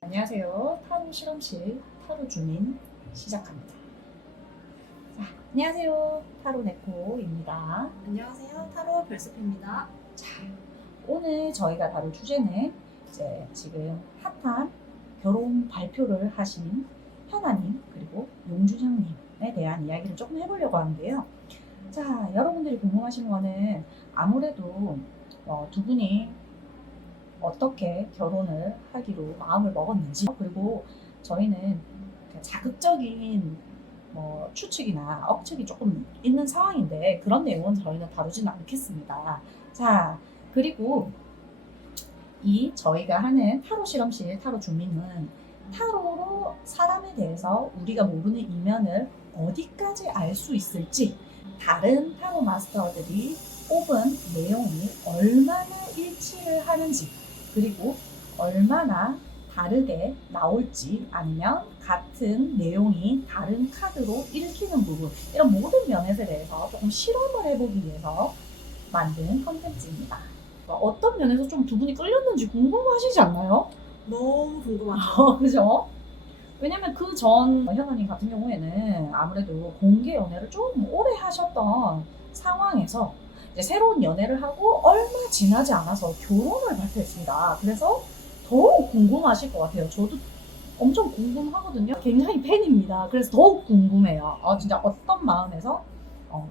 안녕하세요. 타로 실험실 타로 주민 시작합니다. 자, 안녕하세요. 타로 네코입니다. 안녕하세요. 타로 별수피입니다. 자, 오늘 저희가 다룰 주제는 이제 지금 핫한 결혼 발표를 하신 현아님 그리고 용준형님에 대한 이야기를 조금 해보려고 하는데요. 자, 여러분들이 궁금하신 거는 아무래도 두 분이 어떻게 결혼을 하기로 마음을 먹었는지, 그리고 저희는 자극적인 추측이나 억측이 조금 있는 상황인데 그런 내용은 저희는 다루지는 않겠습니다. 자, 그리고 이 저희가 하는 타로 실험실 타로 주민은 타로로 사람에 대해서 우리가 모르는 이면을 어디까지 알 수 있을지, 다른 타로 마스터들이 뽑은 내용이 얼마나 일치를 하는지, 그리고 얼마나 다르게 나올지, 아니면 같은 내용이 다른 카드로 읽히는 부분, 이런 모든 면에 대해서 조금 실험을 해보기 위해서 만든 컨텐츠입니다. 어떤 면에서 좀 두 분이 끌렸는지 궁금하시지 않나요? 너무 궁금하죠? 그죠? 왜냐면 그 전 현아님 같은 경우에는 아무래도 공개 연애를 좀 오래 하셨던 상황에서 이제 새로운 연애를 하고 얼마 지나지 않아서 결혼을 발표했습니다. 그래서 더욱 궁금하실 것 같아요. 저도 엄청 궁금하거든요. 굉장히 팬입니다. 그래서 더욱 궁금해요. 진짜 어떤 마음에서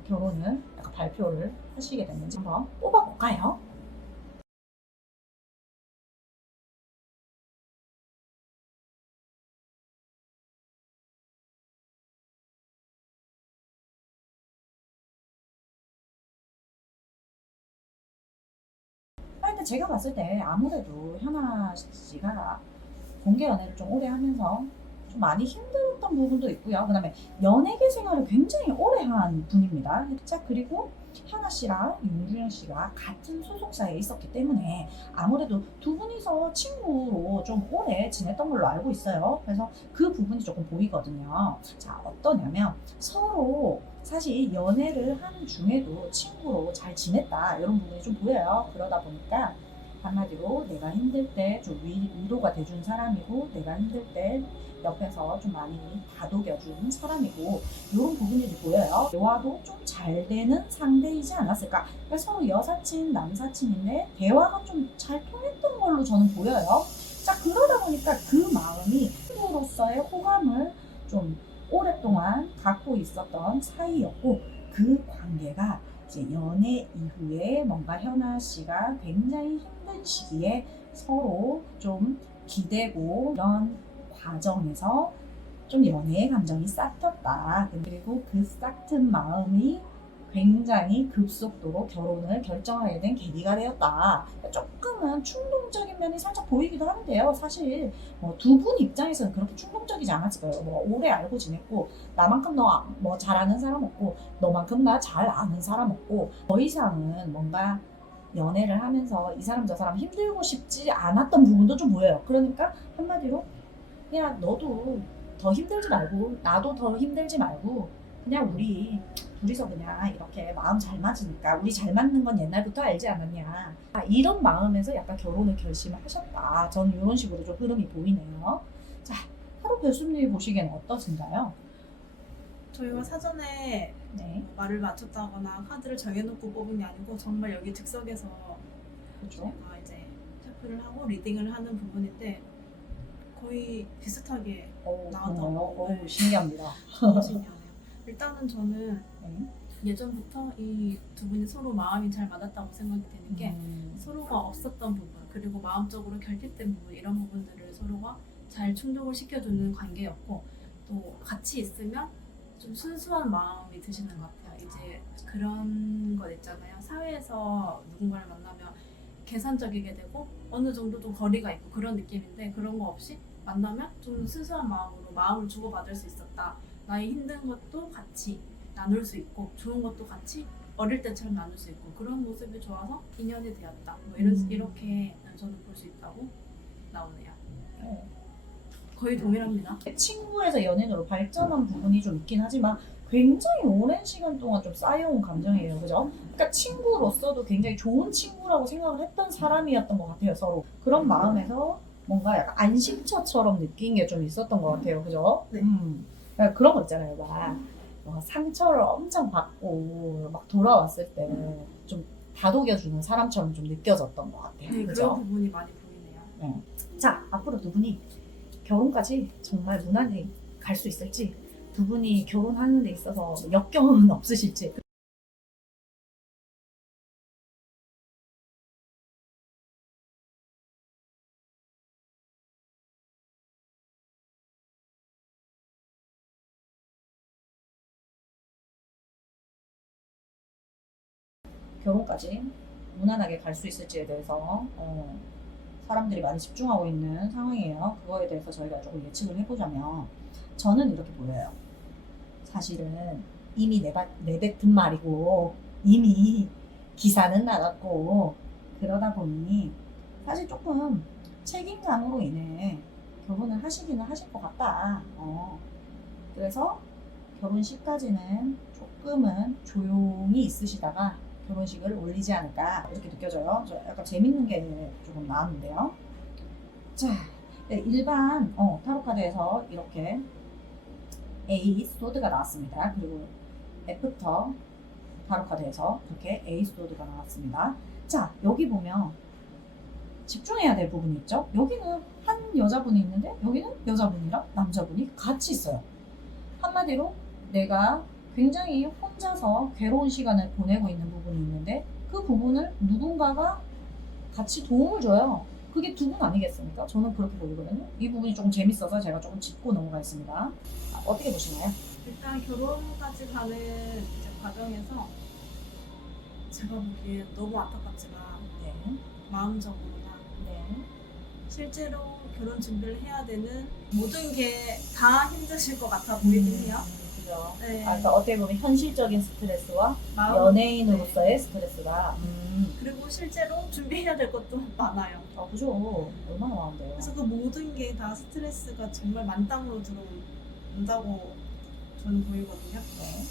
결혼을 약간 발표를 하시게 됐는지 한번 뽑아볼까요? 근데 제가 봤을 때 아무래도 현아 씨가 공개 연애를 좀 오래 하면서 좀 많이 힘들었던 부분도 있고요. 그 다음에 연예계 생활을 굉장히 오래 한 분입니다. 자, 그리고 현아 씨랑 윤주현 씨가 같은 소속사에 있었기 때문에 아무래도 두 분이서 친구로 좀 오래 지냈던 걸로 알고 있어요. 그래서 그 부분이 조금 보이거든요. 자, 어떠냐면 서로 사실 연애를 하는 중에도 친구로 잘 지냈다, 이런 부분이 좀 보여요. 그러다 보니까 한마디로 내가 힘들 때 좀 위로가 돼준 사람이고, 내가 힘들 때 옆에서 좀 많이 다독여준 사람이고, 이런 부분들이 보여요. 대화도 좀 잘 되는 상대이지 않았을까. 그러니까 서로 여사친, 남사친인데 대화가 좀 잘 통했던 걸로 저는 보여요. 자, 그러다 보니까 그 마음이 친구로서의 호감을 좀 오랫동안 갖고 있었던 사이였고, 그 관계가 이제 연애 이후에 뭔가 현아 씨가 굉장히 힘든 시기에 서로 좀 기대고, 이런 과정에서 좀 연애의 감정이 싹텄다. 그리고 그 싹튼 마음이 굉장히 급속도로 결혼을 결정하게 된 계기가 되었다. 조금은 충동적인 면이 살짝 보이기도 하는데요. 사실 두 분 입장에서는 그렇게 충동적이지 않았을 거예요. 오래 알고 지냈고, 나만큼 너 잘 아는 사람 없고, 너만큼 나 잘 아는 사람 없고, 더 이상은 뭔가 연애를 하면서 이 사람 저 사람 힘들고 싶지 않았던 부분도 좀 보여요. 그러니까 한마디로 그냥 너도 더 힘들지 말고 나도 더 힘들지 말고, 그냥 우리 둘이서 그냥 이렇게 마음 잘 맞으니까, 우리 잘 맞는 건 옛날부터 알지 않았냐, 이런 마음에서 약간 결혼을 결심을 하셨다. 저는 이런 식으로 좀 흐름이 보이네요. 자, 하루 교수님이 보시기에는 어떠신가요? 저희가 사전에 네, 말을 맞췄다거나 카드를 정해놓고 뽑은 게 아니고 정말 여기 즉석에서 그렇죠. 제가 이제 체크를 하고 리딩을 하는 부분인데 거의 비슷하게 나왔던 거. 네. 신기합니다. 너무 신기하네요. 일단은 저는 네. 예전부터 이 두 분이 서로 마음이 잘 맞았다고 생각이 되는 게 음, 서로가 없었던 부분, 그리고 마음적으로 결핍된 부분, 이런 부분들을 서로가 잘 충족을 시켜주는 관계였고, 또 같이 있으면 좀 순수한 마음이 드시는 것 같아요. 이제 그런 것 있잖아요. 사회에서 누군가를 만나면 계산적이게 되고 어느 정도 좀 거리가 있고 그런 느낌인데, 그런 거 없이 만나면 좀 순수한 마음으로 마음을 주고받을 수 있었다. 나의 힘든 것도 같이 나눌 수 있고 좋은 것도 같이 어릴 때처럼 나눌 수 있고 그런 모습이 좋아서 인연이 되었다. 뭐 이렇게 저는 볼 수 있다고 나오네요. 어. 거의 동일합니다. 친구에서 연인으로 발전한 부분이 좀 있긴 하지만 굉장히 오랜 시간 동안 좀 쌓여온 감정이에요. 그죠? 그러니까 친구로서도 굉장히 좋은 친구라고 생각을 했던 사람이었던 것 같아요, 서로. 그런 마음에서 뭔가 약간 안식처처럼 느낀 게 좀 있었던 것 같아요. 그죠? 네. 그러니까 그런 거 있잖아요. 막 상처를 엄청 받고 막 돌아왔을 때 좀 다독여주는 사람처럼 좀 느껴졌던 것 같아요. 네, 그죠? 그런 부분이 많이 보이네요. 자, 앞으로 두 분이 결혼까지 정말 무난히 갈 수 있을지, 두 분이 결혼하는 데 있어서 역경은 없으실지. 결혼까지 무난하게 갈 수 있을지에 대해서 사람들이 많이 집중하고 있는 상황이에요. 그거에 대해서 저희가 조금 예측을 해보자면 저는 이렇게 보여요. 사실은 이미 내뱉은 말이고 이미 기사는 나갔고 그러다 보니 사실 조금 책임감으로 인해 결혼을 하시기는 하실 것 같다. 그래서 결혼식까지는 조금은 조용히 있으시다가 결혼식을 올리지 않을까 이렇게 느껴져요. 저 약간 재밌는 게 조금 나왔는데요. 자, 네, 일반 타로 카드에서 이렇게 에이스 소드가 나왔습니다. 그리고 애프터 타로 카드에서 이렇게 에이스 소드가 나왔습니다. 자, 여기 보면 집중해야 될 부분이 있죠. 여기는 한 여자분이 있는데 여기는 여자분이랑 남자분이 같이 있어요. 한마디로 내가 굉장히 혼자서 괴로운 시간을 보내고 있는 부분이 있는데 그 부분을 누군가가 같이 도움을 줘요. 그게 두 분 아니겠습니까? 저는 그렇게 보이거든요. 이 부분이 조금 재밌어서 제가 조금 짚고 넘어가겠습니다. 어떻게 보시나요? 일단 결혼까지 가는 이제 과정에서 제가 보기에 너무 안타깝지만 네. 마음적으로나 네. 실제로 결혼 준비를 해야 되는 모든 게 다 힘드실 것 같아 보이긴 해요. 그죠. 네. 그러니까 어떻게 보면 현실적인 스트레스와 마음, 연예인으로서의 네. 스트레스가. 그리고 실제로 준비해야 될 것도 많아요. 그죠. 얼마나 많은데요. 그래서 그 모든 게 다 스트레스가 정말 만땅으로 들어온다고 저는 보이거든요. 네.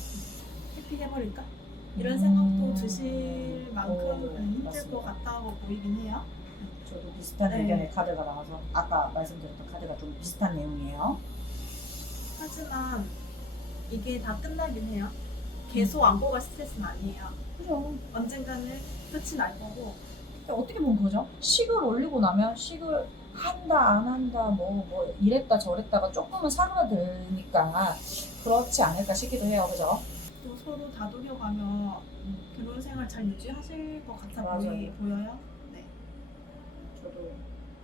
회피해버릴까? 이런 생각도 드실 오, 만큼 힘들 맞습니다. 것 같다고 보이긴 해요. 저도 비슷한 네. 의견의 카드가 나와서 아까 말씀드렸던 카드가 좀 비슷한 내용이에요. 하지만 이게 다 끝나긴 해요. 계속 안고 갈 스트레스는 아니에요. 그죠. 언젠가는 끝이 날 거고. 어떻게 보면 그죠? 식을 올리고 나면 식을 한다 안 한다 뭐 이랬다 저랬다가 조금은 사그라드니까 그렇지 않을까 싶기도 해요. 그죠? 또 서로 다독여가면 결혼 생활 잘 유지하실 것 같아 맞아요. 보여요. 네. 저도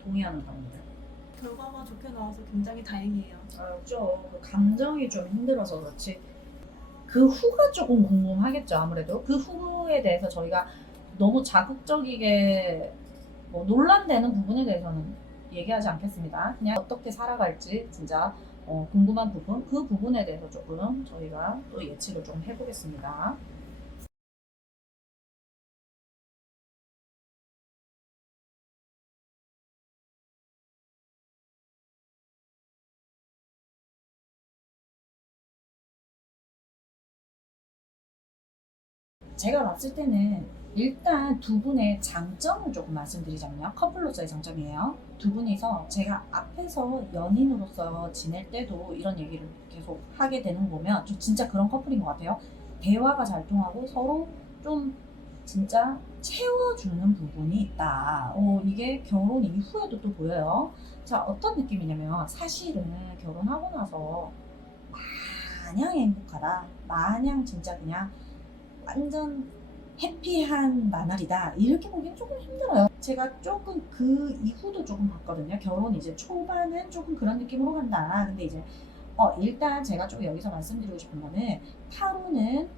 동의하는 바입니다. 결과가 좋게 나와서 굉장히 다행이에요. 그렇죠. 그 감정이 좀 힘들어서 그렇지. 그 후가 조금 궁금하겠죠. 아무래도 그 후에 대해서 저희가 너무 자극적이게 뭐 논란되는 부분에 대해서는 얘기하지 않겠습니다. 그냥 어떻게 살아갈지 진짜 궁금한 부분, 그 부분에 대해서 조금 저희가 또 예측을 좀 해보겠습니다. 제가 봤을 때는 일단 두 분의 장점을 조금 말씀드리자면요. 커플로서의 장점이에요. 두 분이서 제가 앞에서 연인으로서 지낼 때도 이런 얘기를 계속 하게 되는 거 보면 좀 진짜 그런 커플인 것 같아요. 대화가 잘 통하고 서로 좀 진짜 채워주는 부분이 있다. 이게 결혼 이후에도 또 보여요. 자, 어떤 느낌이냐면 사실은 결혼하고 나서 마냥 행복하다. 마냥 진짜 그냥 완전 해피한 나날이다 이렇게 보기엔 조금 힘들어요. 제가 조금 그 이후도 조금 봤거든요. 결혼 이제 초반은 조금 그런 느낌으로 간다. 근데 이제 일단 제가 좀 여기서 말씀드리고 싶은 거는 타로는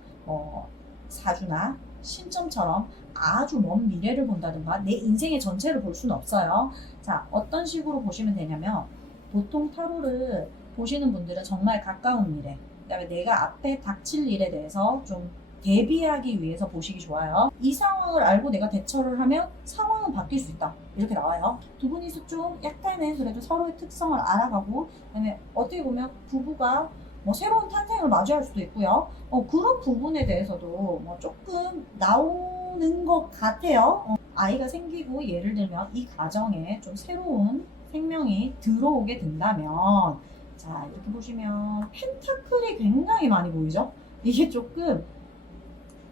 사주나 신점처럼 아주 먼 미래를 본다든가 내 인생의 전체를 볼 수는 없어요. 자, 어떤 식으로 보시면 되냐면 보통 타로를 보시는 분들은 정말 가까운 미래, 그다음에 내가 앞에 닥칠 일에 대해서 좀 대비하기 위해서 보시기 좋아요. 이 상황을 알고 내가 대처를 하면 상황은 바뀔 수 있다. 이렇게 나와요. 두 분이서 좀 약간은 그래도 서로의 특성을 알아가고, 그다음에 어떻게 보면 부부가 뭐 새로운 탄생을 마주할 수도 있고요. 그런 부분에 대해서도 뭐 조금 나오는 것 같아요. 아이가 생기고 예를 들면 이 가정에 좀 새로운 생명이 들어오게 된다면, 자, 이렇게 보시면 펜타클이 굉장히 많이 보이죠? 이게 조금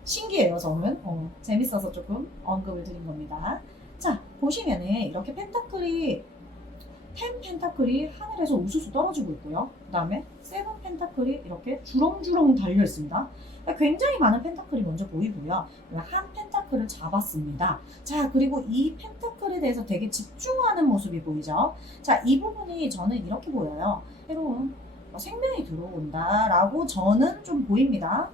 신기해요, 저는. 재밌어서 조금 언급을 드린 겁니다. 자, 보시면은 이렇게 펜타클이 10 펜타클이 하늘에서 우수수 떨어지고 있고요. 그 다음에 7 펜타클이 이렇게 주렁주렁 달려 있습니다. 굉장히 많은 펜타클이 먼저 보이고요. 한 펜타클을 잡았습니다. 자, 그리고 이 펜타클에 대해서 되게 집중하는 모습이 보이죠. 자, 이 부분이 저는 이렇게 보여요. 새로운 생명이 들어온다라고 저는 좀 보입니다.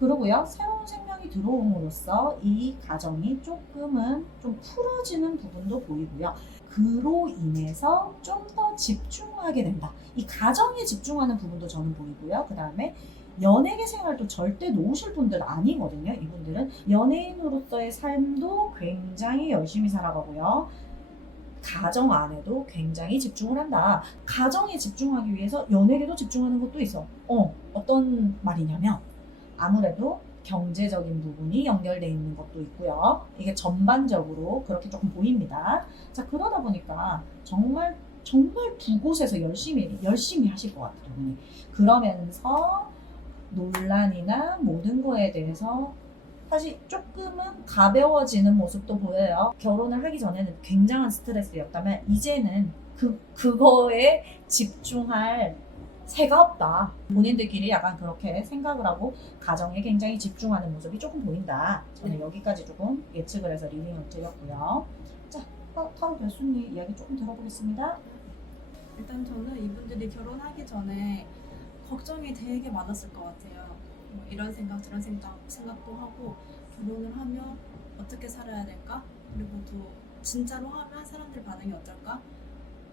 그러고요, 새로운 생명이 들어옴으로써 이 가정이 조금은 좀 풀어지는 부분도 보이고요. 그로 인해서 좀 더 집중하게 된다. 이 가정에 집중하는 부분도 저는 보이고요. 그 다음에 연예계 생활도 절대 놓으실 분들 아니거든요. 이분들은 연예인으로서의 삶도 굉장히 열심히 살아가고요. 가정 안에도 굉장히 집중을 한다. 가정에 집중하기 위해서 연예계도 집중하는 것도 있어. 어떤 말이냐면 아무래도 경제적인 부분이 연결되어 있는 것도 있고요. 이게 전반적으로 그렇게 조금 보입니다. 자, 그러다 보니까 정말 두 곳에서 열심히 하실 것 같아요. 분이. 그러면서 논란이나 모든 거에 대해서 사실 조금은 가벼워지는 모습도 보여요. 결혼을 하기 전에는 굉장한 스트레스였다면 이제는 그거에 집중할 새가 없다. 본인들끼리 약간 그렇게 생각을 하고 가정에 굉장히 집중하는 모습이 조금 보인다. 저는 여기까지 조금 예측을 해서 리딩을 드렸고요. 자, 타로 교수님 이야기 조금 들어보겠습니다. 일단 저는 이분들이 결혼하기 전에 걱정이 되게 많았을 것 같아요. 뭐 이런 생각 저런 생각도 하고 결혼을 하면 어떻게 살아야 될까? 그리고 또 진짜로 하면 사람들 반응이 어떨까?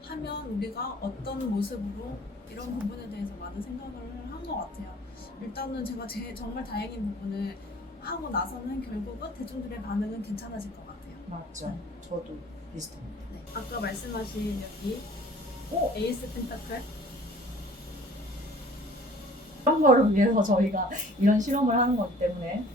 하면 우리가 어떤 모습으로 이런 부분에 대해서 많은 생각을 한 것 같아요. 일단은 제가 정말 다행인 부분은 하고 나서는 결국은 대중들의 반응은 괜찮아질 것 같아요. 맞죠. 저도 비슷합니다. 네. 아까 말씀하신 여기 에이스 펜타클 이런 거를 위해서 저희가 이런 실험을 하는 거기 때문에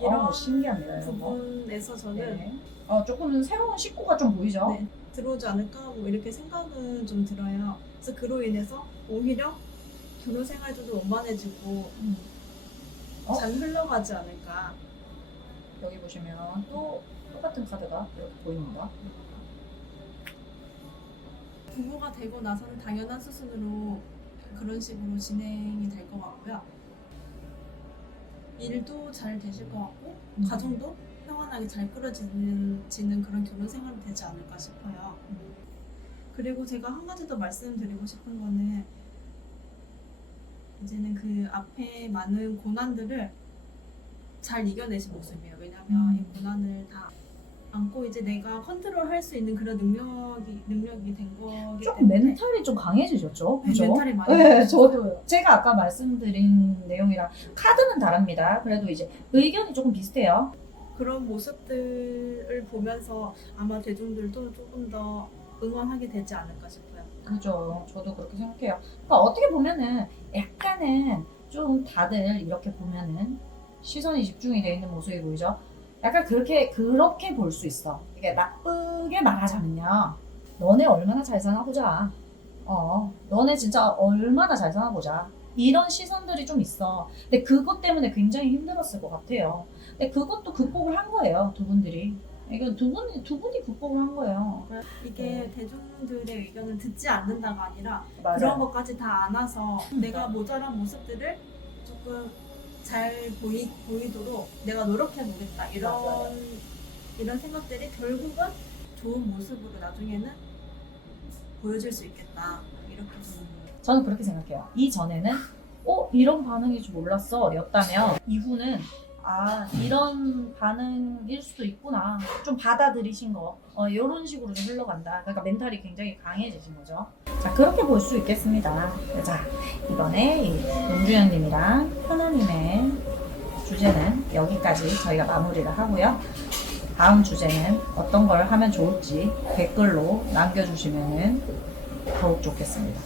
이런 신기합니다. 이런 거. 부분에서 저는 네. 조금 새로운 식구가 좀 보이죠? 네, 들어오지 않을까 뭐 이렇게 생각은 좀 들어요. 그래서 그로 인해서 오히려 결혼 생활도 원만해지고 잘 흘러가지 않을까. 여기 보시면 또 똑같은 카드가 이렇게 보입니다. 부부가 되고 나서는 당연한 수순으로 그런 식으로 진행이 될 것 같고요. 일도 잘 되실 것 같고 가정도 평안하게 잘 꾸려지는 그런 결혼 생활이 되지 않을까 싶어요. 그리고 제가 한 가지 더 말씀드리고 싶은 거는 이제는 그 앞에 많은 고난들을 잘 이겨내신 모습이에요. 왜냐하면 이 고난을 다 안고 이제 내가 컨트롤할 수 있는 그런 능력이 된 거기 조금 때문에 멘탈이 좀 강해지셨죠? 네, 그죠? 멘탈이 많이 네, 강해졌어요. 저도요. 제가 아까 말씀드린 내용이랑 카드는 다릅니다. 그래도 이제 의견이 조금 비슷해요. 그런 모습들을 보면서 아마 대중들도 조금 더 응원하게 되지 않을까 싶어요. 그죠. 저도 그렇게 생각해요. 그러니까 어떻게 보면은 약간은 좀 다들 이렇게 보면은 시선이 집중이 돼 있는 모습이 보이죠? 약간 그렇게 볼 수 있어. 이게 나쁘게 말하자면요. 너네 얼마나 잘 사나 보자. 너네 진짜 얼마나 잘 사나 보자. 이런 시선들이 좀 있어. 근데 그것 때문에 굉장히 힘들었을 것 같아요. 근데 그것도 극복을 한 거예요, 두 분들이. 이건 두 분이 극복을 한 거예요. 이게 대중들의 의견을 듣지 않는다가 아니라 맞아요. 그런 것까지 다 안아서 내가 모자란 모습들을 조금 잘 보이도록 내가 노력해 보겠다 이런 생각들이 결국은 좋은 모습으로 나중에는 보여줄 수 있겠다 이렇게 보는 거예요. 저는 그렇게 생각해요. 이전에는 이런 반응일 줄 몰랐어 였다면 이후는 이런 반응일 수도 있구나. 좀 받아들이신 거. 이런 식으로 좀 흘러간다. 그러니까 멘탈이 굉장히 강해지신 거죠. 자, 그렇게 볼 수 있겠습니다. 자, 이번에 이 용주영님이랑 하나님의 주제는 여기까지 저희가 마무리를 하고요. 다음 주제는 어떤 걸 하면 좋을지 댓글로 남겨주시면 더욱 좋겠습니다.